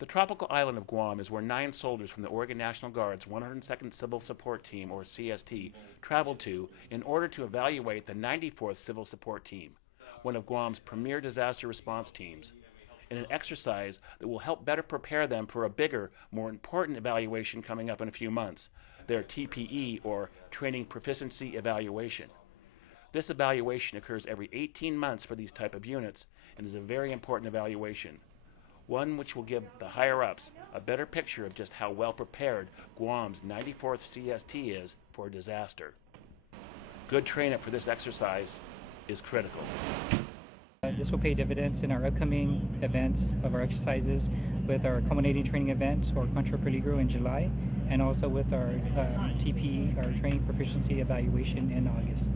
The tropical island of Guam is where 9 soldiers from the Oregon National Guard's 102nd Civil Support Team, or CST, traveled to in order to evaluate the 94th Civil Support Team, one of Guam's premier disaster response teams, in an exercise that will help better prepare them for a bigger, more important evaluation coming up in a few months, their TPE, or Training Proficiency Evaluation. This evaluation occurs every 18 months for these type of units and is a very important evaluation, one which will give the higher-ups a better picture of just how well prepared Guam's 94th CST is for a disaster. Good train-up for this exercise is critical. This will pay dividends in our upcoming events of our exercises with our culminating training event, or Contra Peligro, in July, and also with our TPE, our Training Proficiency Evaluation, in August.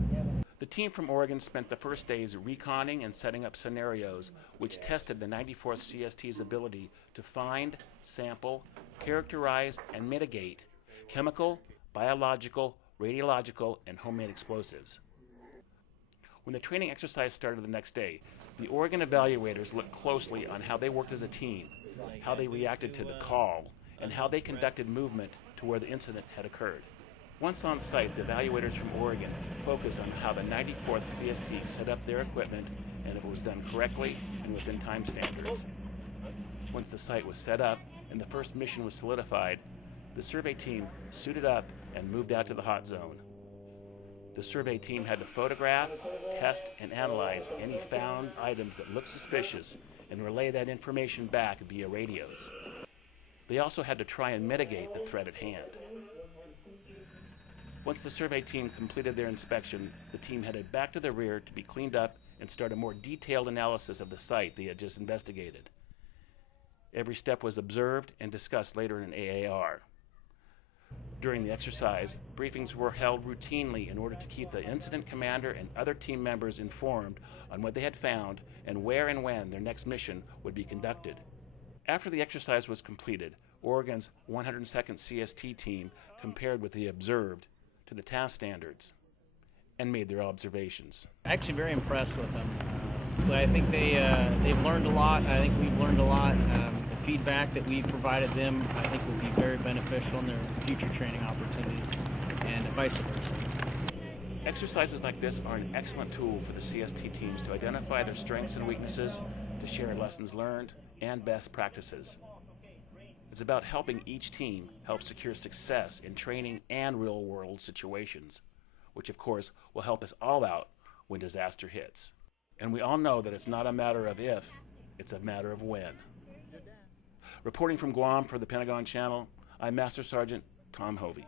The team from Oregon spent the first days reconning and setting up scenarios which tested the 94th CST's ability to find, sample, characterize, and mitigate chemical, biological, radiological, and homemade explosives. When the training exercise started the next day, the Oregon evaluators looked closely on how they worked as a team, how they reacted to the call, and how they conducted movement to where the incident had occurred. Once on site, the evaluators from Oregon focused on how the 94th CST set up their equipment and if it was done correctly and within time standards. Once the site was set up and the first mission was solidified, the survey team suited up and moved out to the hot zone. The survey team had to photograph, test, and analyze any found items that looked suspicious and relay that information back via radios. They also had to try and mitigate the threat at hand. Once the survey team completed their inspection, the team headed back to the rear to be cleaned up and start a more detailed analysis of the site they had just investigated. Every step was observed and discussed later in an AAR. During the exercise, briefings were held routinely in order to keep the incident commander and other team members informed on what they had found and where and when their next mission would be conducted. After the exercise was completed, Oregon's 102nd CST team compared what they observed to the task standards and made their observations. Actually very impressed with them. I think they've learned a lot. I think we've learned a lot. The feedback that we've provided them, I think, will be very beneficial in their future training opportunities, and vice versa. Exercises like this are an excellent tool for the CST teams to identify their strengths and weaknesses, to share lessons learned, and best practices. It's about helping each team help secure success in training and real-world situations, which of course will help us all out when disaster hits. And we all know that it's not a matter of if, it's a matter of when. Reporting from Guam for the Pentagon Channel, I'm Master Sergeant Tom Hovie.